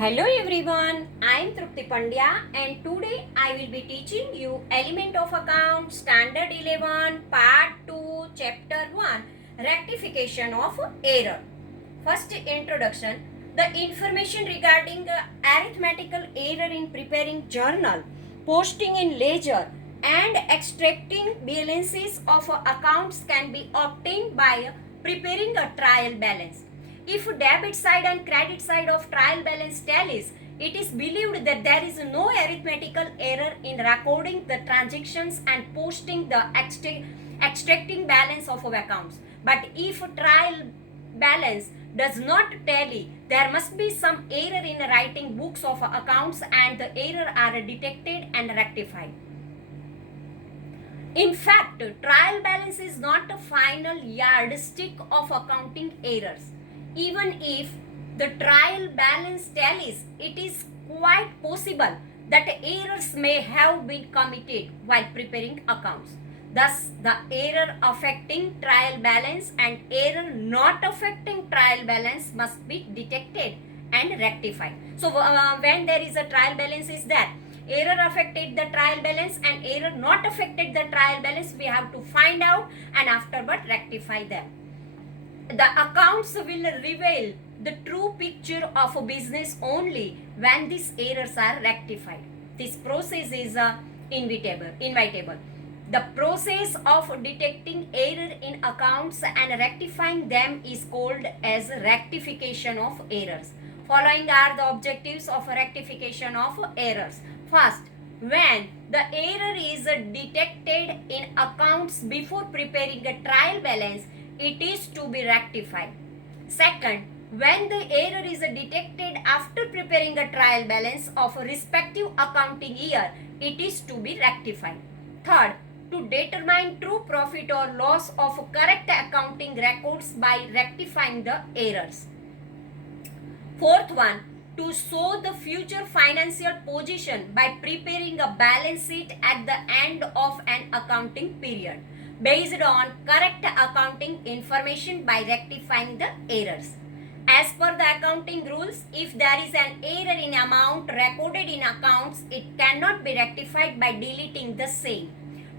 Hello everyone, I am Trupti Pandya and today I will be teaching you Element of Account Standard 11 Part 2 Chapter 1 Rectification of Error. First introduction. The information regarding arithmetical error in preparing journal, posting in ledger and extracting balances of accounts can be obtained by preparing a trial balance. If debit side and credit side of trial balance tallies, it is believed that there is no arithmetical error in recording the transactions and posting the extracting balance of accounts. But if trial balance does not tally, there must be some error in writing books of accounts and the error are detected and rectified. In fact, trial balance is not a final yardstick of accounting errors. Even if the trial balance tallies, it is quite possible that errors may have been committed while preparing accounts. Thus, the error affecting trial balance and error not affecting trial balance must be detected and rectified. So, when there is a trial balance is there, error affected the trial balance and error not affected the trial balance, we have to find out and afterward rectify them. The accounts will reveal the true picture of a business only when these errors are rectified. This process is inevitable. The process of detecting error in accounts and rectifying them is called as rectification of errors. Following are the objectives of rectification of errors. First, when the error is detected in accounts before preparing a trial balance, it is to be rectified. Second, when the error is detected after preparing a trial balance of a respective accounting year, it is to be rectified. Third, to determine true profit or loss of correct accounting records by rectifying the errors. Fourth one, to show the future financial position by preparing a balance sheet at the end of an accounting period based on correct accounting information by rectifying the errors. As per the accounting rules, if there is an error in amount recorded in accounts, it cannot be rectified by deleting the same.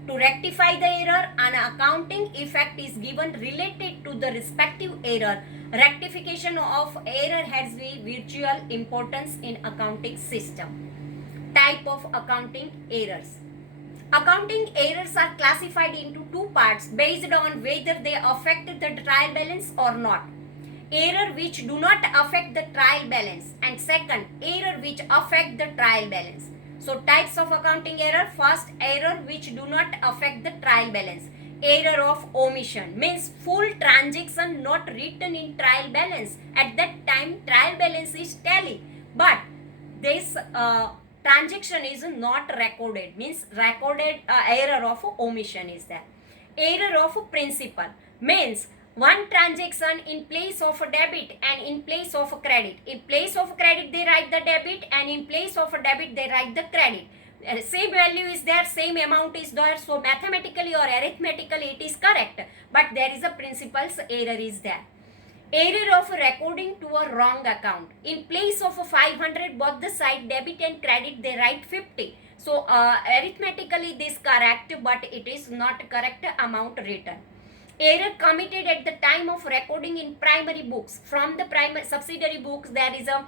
To rectify the error, an accounting effect is given related to the respective error. Rectification of error has virtual importance in accounting system. Type of accounting errors. Accounting errors are classified into two parts based on whether they affect the trial balance or not. Error which do not affect the trial balance, and second, error which affect the trial balance. So types of accounting error. First, error which do not affect the trial balance. Error of omission means full transaction not written in trial balance. At that time trial balance is tally, but this transaction is not recorded, means recorded error of omission is there. Error of principal means one transaction in place of a debit and in place of a credit. In place of credit they write the debit and in place of a debit they write the credit. Same value is there, same amount is there, so mathematically or arithmetically it is correct, but there is a principal's error is there. Error of recording to a wrong account. In place of 500, both the side debit and credit they write 50. So arithmetically this correct, but it is not correct amount written. Error committed at the time of recording in primary books. From the primary subsidiary books there is a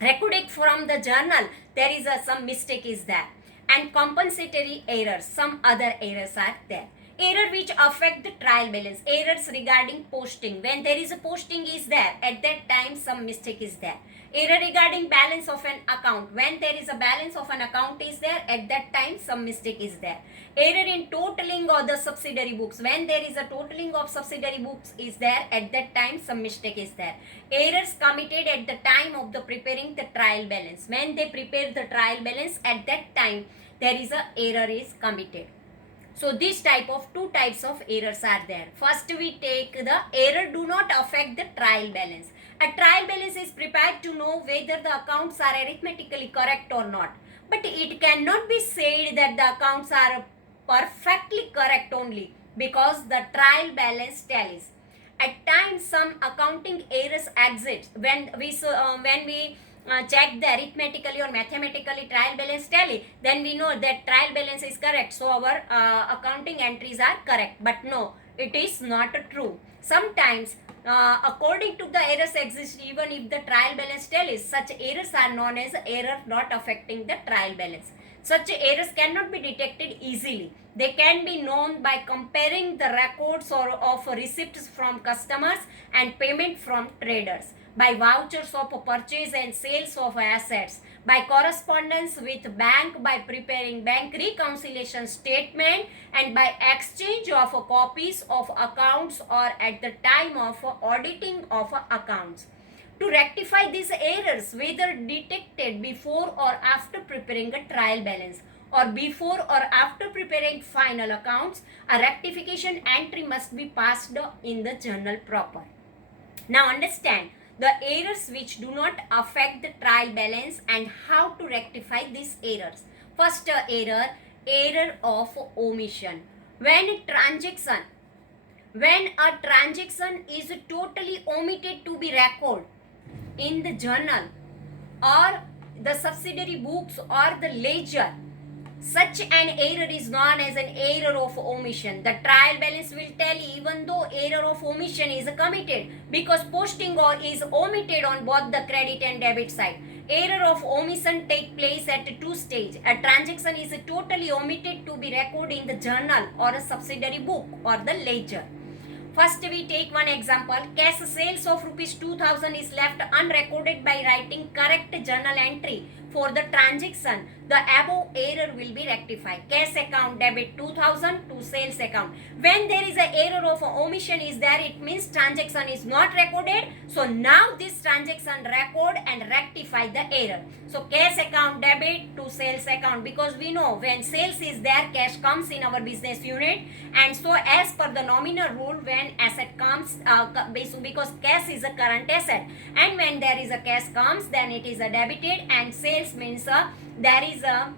recording from the journal, there is some mistake is there. And compensatory errors, some other errors are there. Error which affect the trial balance. Errors regarding posting. When there is a posting is there, at that time some mistake is there. Error regarding balance of an account. When there is a balance of an account is there, at that time some mistake is there. Error in totaling of the subsidiary books. When there is a totaling of subsidiary books is there, at that time some mistake is there. Errors committed at the time of the preparing the trial balance. When they prepare the trial balance, at that time there is a error is committed. So this type of two types of errors are there. First we take the error do not affect the trial balance. A trial balance is prepared to know whether the accounts are arithmetically correct or not. But it cannot be said that the accounts are perfectly correct only because the trial balance tallies. At times some accounting errors exist when we check the arithmetically or mathematically trial balance tally, then we know that trial balance is correct, so our accounting entries are correct. But no, it is not true. Sometimes according to the errors exist even if the trial balance tallies, such errors are known as error not affecting the trial balance. Such errors cannot be detected easily. They can be known by comparing the records of receipts from customers and payment from traders, by vouchers of purchase and sales of assets, by correspondence with bank, by preparing bank reconciliation statement, and by exchange of copies of accounts or at the time of auditing of accounts. To rectify these errors, whether detected before or after preparing a trial balance or before or after preparing final accounts, a rectification entry must be passed in the journal proper. Now understand the errors which do not affect the trial balance and how to rectify these errors. First error of omission. When a transaction is totally omitted to be recorded in the journal or the subsidiary books or the ledger, such an error is known as an error of omission. The trial balance will tell even though error of omission is committed because posting or is omitted on both the credit and debit side. Error of omission take place at two stages. A transaction is totally omitted to be recorded in the journal or a subsidiary book or the ledger. First we take one example. Cash sales of rupees 2000 is left unrecorded by writing correct journal entry for the transaction. The above error will be rectified. Cash account debit 2000 to sales account. When there is an error of omission is there, it means transaction is not recorded. So now this transaction record and rectify the error. So cash account debit to sales account, because we know when sales is there, cash comes in our business unit, and so as per the nominal rule, when asset comes because cash is a current asset, and when there is a cash comes, then it is a debited, and sales means there is a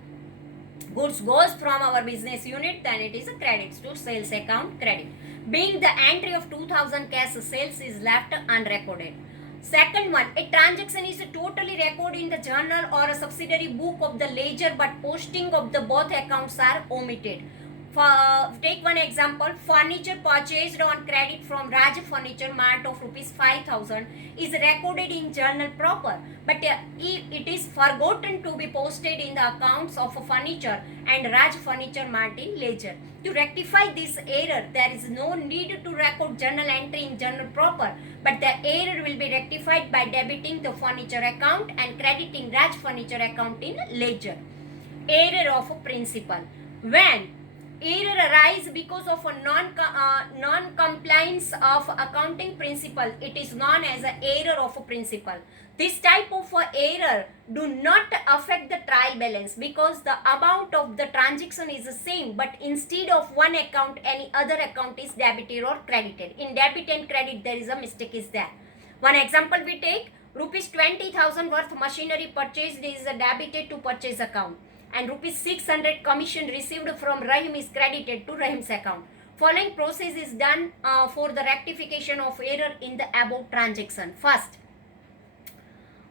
goods goes from our business unit, then it is a credits to sales account credit. Being the entry of 2000 cash sales is left unrecorded. Second one, a transaction is totally recorded in the journal or a subsidiary book of the ledger, but posting of the both accounts are omitted. Take one example. Furniture purchased on credit from Raj Furniture Mart of rupees 5000 is recorded in journal proper, but it is forgotten to be posted in the accounts of furniture and Raj Furniture Mart in ledger. To rectify this error, there is no need to record journal entry in journal proper, but the error will be rectified by debiting the furniture account and crediting Raj Furniture account in ledger. Error of principal. When error arise because of a non-compliance of accounting principle, it is known as an error of principle. This type of error do not affect the trial balance because the amount of the transaction is the same, but instead of one account, any other account is debited or credited. In debit and credit, there is a mistake is there. One example we take, rupees 20,000 worth machinery purchased is debited to purchase account, and rupees 600 commission received from Rahim is credited to Rahim's account. Following process is done for the rectification of error in the above transaction. First,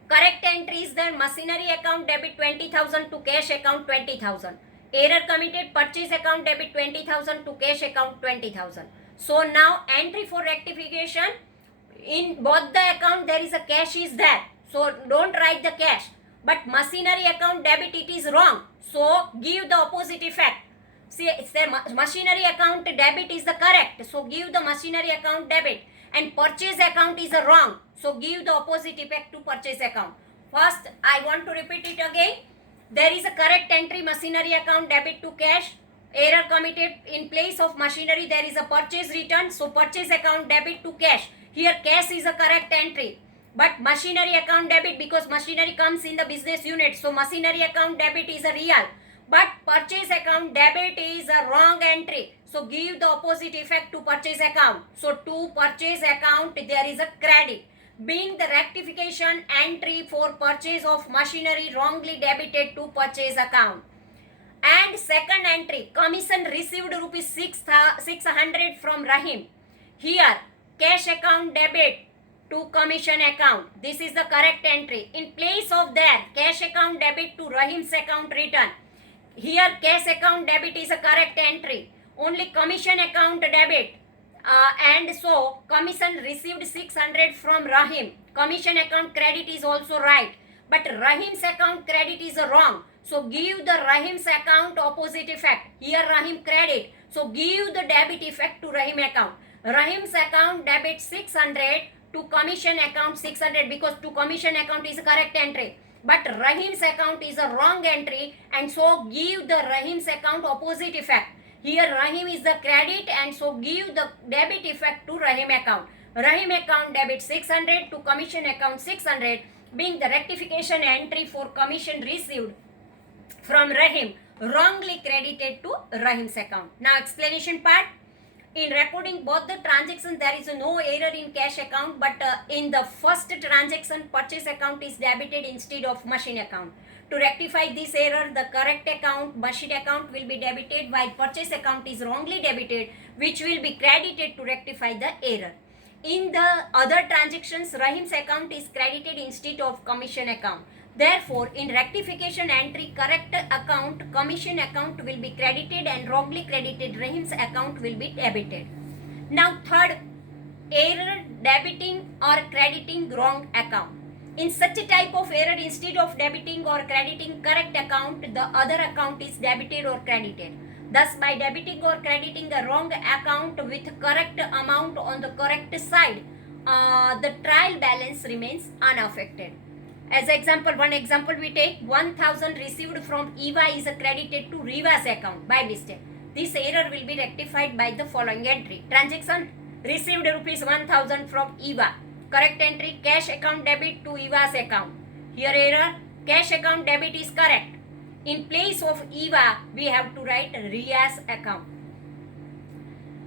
correct entry is the machinery account debit 20,000 to cash account 20,000. Error committed, purchase account debit 20,000 to cash account 20,000. So now entry for rectification, in both the account there is a cash is there. So don't write the cash. But machinery account debit, it is wrong. So give the opposite effect. See, the machinery account debit is the correct. So give the machinery account debit. And purchase account is a wrong. So give the opposite effect to purchase account. First, I want to repeat it again. There is a correct entry, machinery account debit to cash. Error committed, in place of machinery there is a purchase return. So purchase account debit to cash. Here cash is a correct entry. But machinery account debit, because machinery comes in the business unit, so machinery account debit is a real. But purchase account debit is a wrong entry. So give the opposite effect to purchase account. So to purchase account there is a credit. Being the rectification entry for purchase of machinery wrongly debited to purchase account. And second entry, commission received rupees 600 from Rahim. Here cash account debit to commission account. This is the correct entry. In place of that, cash account debit to Rahim's account return. Here cash account debit is a correct entry. Only commission account debit. And so commission received 600 from Rahim. Commission account credit is also right. But Rahim's account credit is wrong. So give the Rahim's account opposite effect. Here Rahim credit. So give the debit effect to Rahim account. Rahim's account debit 600 to commission account 600 because to commission account is a correct entry. But Rahim's account is a wrong entry and so give the Rahim's account opposite effect. Here Rahim is the credit and so give the debit effect to Rahim account. Rahim account debit 600 to commission account 600 being the rectification entry for commission received from Rahim wrongly credited to Rahim's account. Now explanation part. In recording both the transactions there is no error in cash account but in the first transaction purchase account is debited instead of machine account. To rectify this error the correct account machine account will be debited while purchase account is wrongly debited which will be credited to rectify the error. In the other transactions Rahim's account is credited instead of commission account. Therefore, in rectification entry, correct account, commission account will be credited and wrongly credited Rahim's account will be debited. Now, third, error debiting or crediting wrong account. In such a type of error, instead of debiting or crediting correct account, the other account is debited or credited. Thus, by debiting or crediting the wrong account with correct amount on the correct side, the trial balance remains unaffected. As example, one example we take 1000 received from Eva is credited to Riva's account by mistake. This error will be rectified by the following entry. Transaction received rupees 1000 from Eva. Correct entry cash account debit to Eva's account. Here error cash account debit is correct. In place of Eva we have to write Ria's account.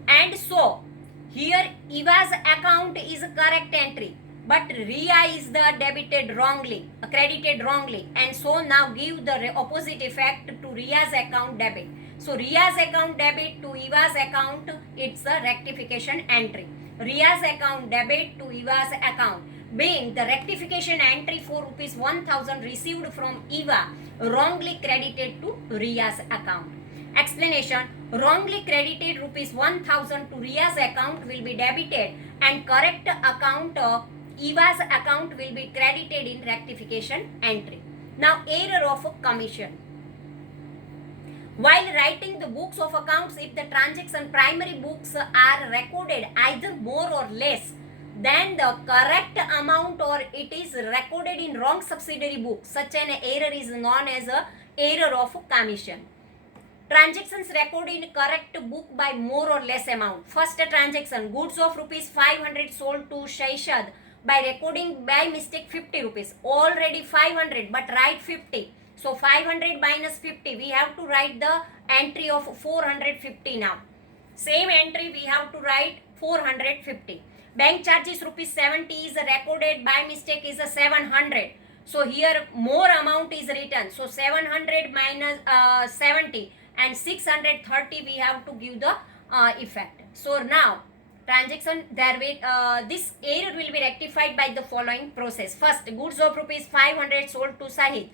And so here Eva's account is correct entry. But Ria is the debited wrongly, credited wrongly and so now give the opposite effect to Ria's account debit. So Ria's account debit to Eva's account, it's a rectification entry. Ria's account debit to Eva's account being the rectification entry for rupees 1000 received from Eva wrongly credited to Ria's account. Explanation. Wrongly credited rupees 1000 to Ria's account will be debited and correct account Eva's account will be credited in rectification entry. Now error of commission. While writing the books of accounts, if the transaction primary books are recorded either more or less than the correct amount or it is recorded in wrong subsidiary book, such an error is known as a error of commission. Transactions recorded in correct book by more or less amount. First transaction, goods of rupees 500 sold to Shaishad by recording by mistake 50 rupees. Already 500 but write 50. So 500 minus 50 we have to write the entry of 450 now. Same entry we have to write 450. Bank charges rupees 70 is recorded by mistake is a 700. So here more amount is written. So 700 minus 70 and 630 we have to give the effect. So now transaction there will this error will be rectified by the following process. First, goods of rupees 500 sold to Sahid.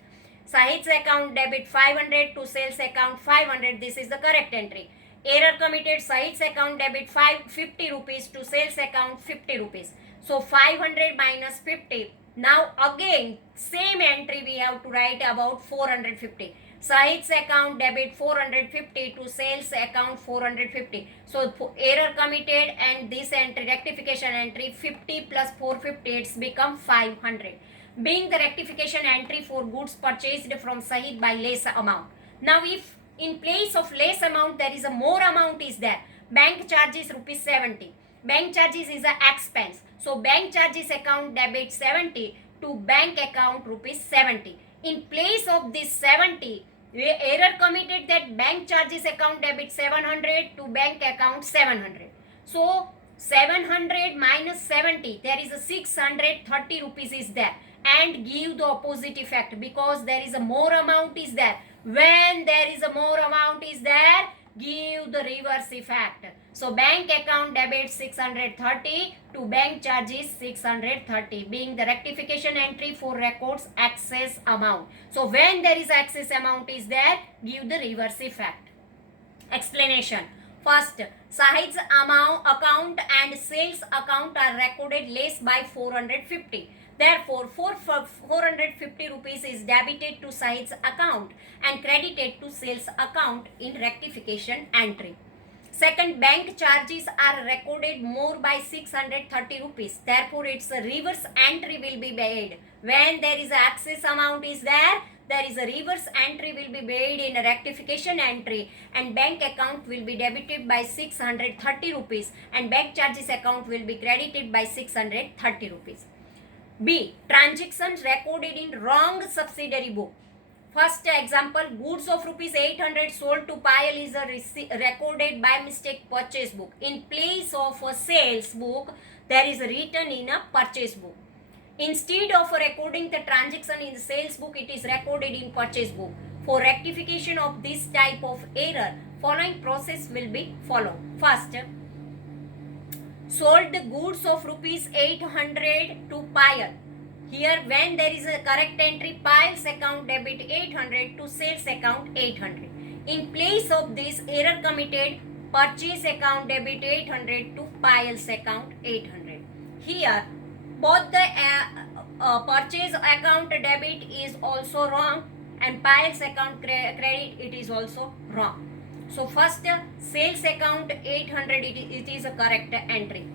Sahid's account debit 500 to sales account 500. This is the correct entry. Error committed. Sahid's account debit 50 rupees to sales account 50 rupees. So 500 minus 50. Now again same entry we have to write about 450. Sahid's account debit 450 to sales account 450. So error committed and this entry rectification entry 50 plus 450 it's become 500. Being the rectification entry for goods purchased from Sahid by less amount. Now if in place of less amount there is a more amount is there. Bank charges rupees 70. Bank charges is a expense. So bank charges account debit 70 to bank account rupees 70. In place of this 70, error committed that bank charges account debit 700 to bank account 700. So 700 minus 70 there is a 630 rupees is there and give the opposite effect because there is a more amount is there. When there is a more amount is there, give the reverse effect. So bank account debit 630 to bank charges 630, being the rectification entry for records excess amount. So when there is excess amount is there, give the reverse effect. Explanation. First, Sahid's amount account and sales account are recorded less by 450. Therefore, 450 rupees is debited to Sahid's account and credited to sales account in rectification entry. Second, bank charges are recorded more by 630 rupees. Therefore, its reverse entry will be made. When there is excess amount is there is a reverse entry will be made in a rectification entry and bank account will be debited by 630 rupees and bank charges account will be credited by 630 rupees. B. Transactions recorded in wrong subsidiary book. First example, goods of rupees 800 sold to Payal is recorded by mistake purchase book. In place of a sales book, there is written in a purchase book. Instead of recording the transaction in the sales book, it is recorded in purchase book. For rectification of this type of error, following process will be followed. First, sold the goods of rupees 800 to Payal. Here when there is a correct entry, Payal's account debit 800 to sales account 800. In place of this error committed, purchase account debit 800 to Payal's account 800. Here both the purchase account debit is also wrong and Payal's account credit it is also wrong. So first sales account 800 it is a correct entry.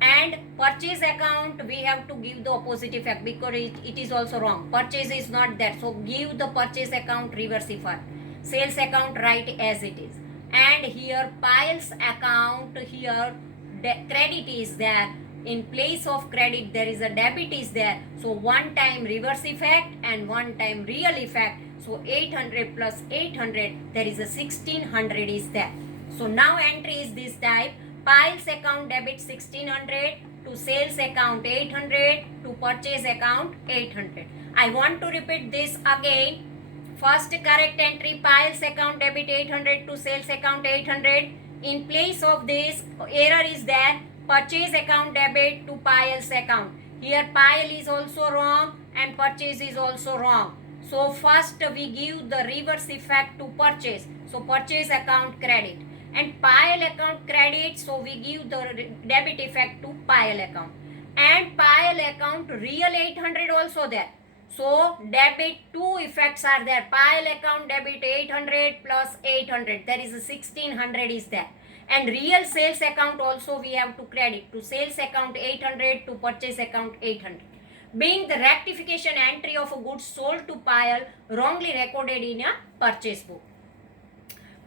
And purchase account we have to give the opposite effect because it is also wrong. Purchase is not there. So give the purchase account reverse effect. Sales account write as it is. And here Payal's account here credit is there. In place of credit there is a debit is there. So one time reverse effect and one time real effect. So 800 plus 800 there is a 1600 is there. So now entry is this type. Payal's account debit 1600 to sales account 800 to purchase account 800. I want to repeat this again. First correct entry, Payal's account debit 800 to sales account 800. In place of this error is there, purchase account debit to Payal's account. Here Payal is also wrong and purchase is also wrong. So first we give the reverse effect to purchase. So purchase account credit. And Payal account credit, so we give the debit effect to Payal account. And Payal account real 800 also there. So debit two effects are there. Payal account debit 800 plus 800. There is a 1600 is there. And real sales account also we have to credit to sales account 800 to purchase account 800. Being the rectification entry of a goods sold to Payal wrongly recorded in a purchase book.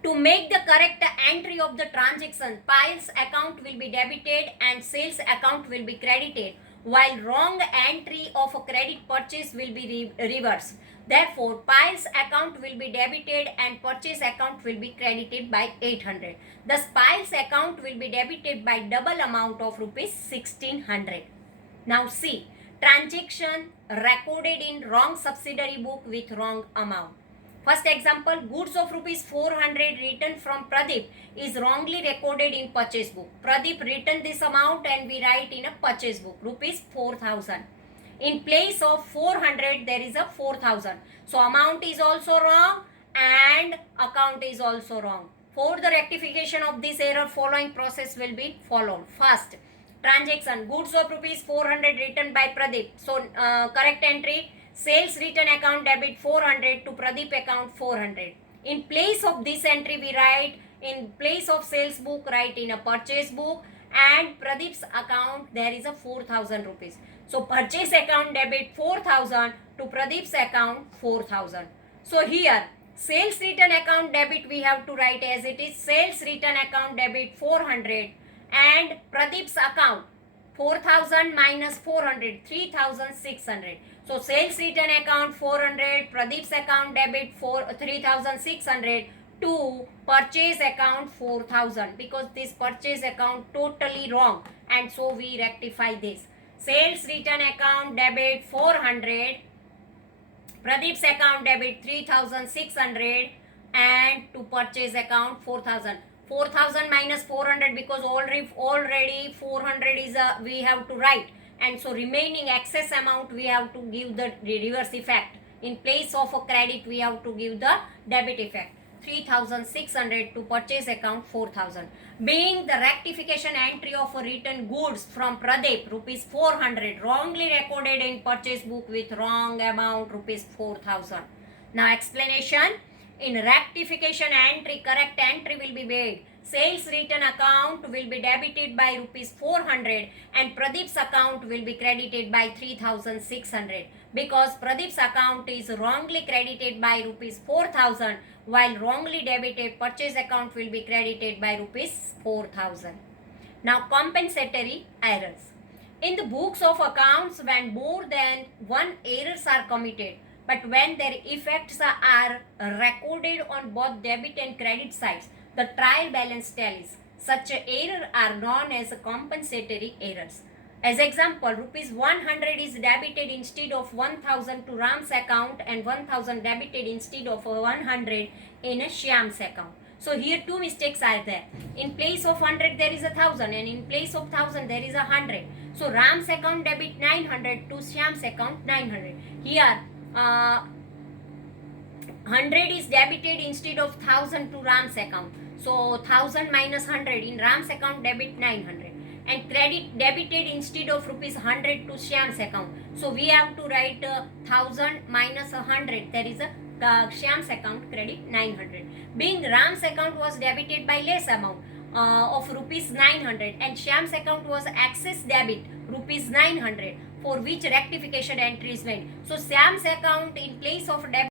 To make the correct entry of the transaction, Payal's account will be debited and sales account will be credited, while wrong entry of a credit purchase will be reversed. Therefore, Payal's account will be debited and purchase account will be credited by 800. Thus, Payal's account will be debited by double amount of rupees 1600. Now see, transaction recorded in wrong subsidiary book with wrong amount. First example, goods of rupees 400 written from Pradeep is wrongly recorded in purchase book. Pradeep written this amount and we write in a purchase book, rupees 4000. In place of 400 there is a 4000. So amount is also wrong and account is also wrong. For the rectification of this error, following process will be followed. First, transaction, goods of rupees 400 written by Pradeep. So correct entry, sales return account debit 400 to Pradeep account 400. In place of this entry we write, in place of sales book write in a purchase book and Pradeep's account there is a 4000 rupees. So purchase account debit 4000 to Pradeep's account 4000. So here sales return account debit we have to write as it is, sales return account debit 400 and Pradeep's account 4000 minus 400 3600. So sales return account 400, Pradeep's account debit 3600 to purchase account 4000 because this purchase account totally wrong and so we rectify this. Sales return account debit 400, Pradeep's account debit 3600 and to purchase account 4000. 4,000 minus 400 because already 400 is we have to write, and so remaining excess amount we have to give the reverse effect. In place of a credit we have to give the debit effect. 3,600 to purchase account 4,000. Being the rectification entry of a written goods from Pradeep rupees 400 wrongly recorded in purchase book with wrong amount rupees 4,000. Now explanation. In rectification entry, correct entry will be made. Sales return account will be debited by rupees 400 and Pradeep's account will be credited by 3,600 because Pradeep's account is wrongly credited by rupees 4,000 while wrongly debited purchase account will be credited by rupees 4,000. Now compensatory errors. In the books of accounts, when more than one errors are committed, but when their effects are recorded on both debit and credit sides, the trial balance tallies. Such errors are known as compensatory errors. As example, rupees 100 is debited instead of 1,000 to Ram's account and 1,000 debited instead of 100 in Shyam's account. So here two mistakes are there. In place of 100 there is 1,000 and in place of 1,000 there is 100. So Ram's account debit 900 to Shyam's account 900. Here 100 is debited instead of 1,000 to Ram's account. So 1,000 minus 100 in Ram's account debit 900 and credit debited instead of rupees 100 to Shyam's account. So we have to write 1,000 minus 100. There is a Shyam's account credit 900. Being Ram's account was debited by less amount of rupees 900 and Shyam's account was excess debit rupees 900 for which rectification entry is made. So Shyam's account in place of debit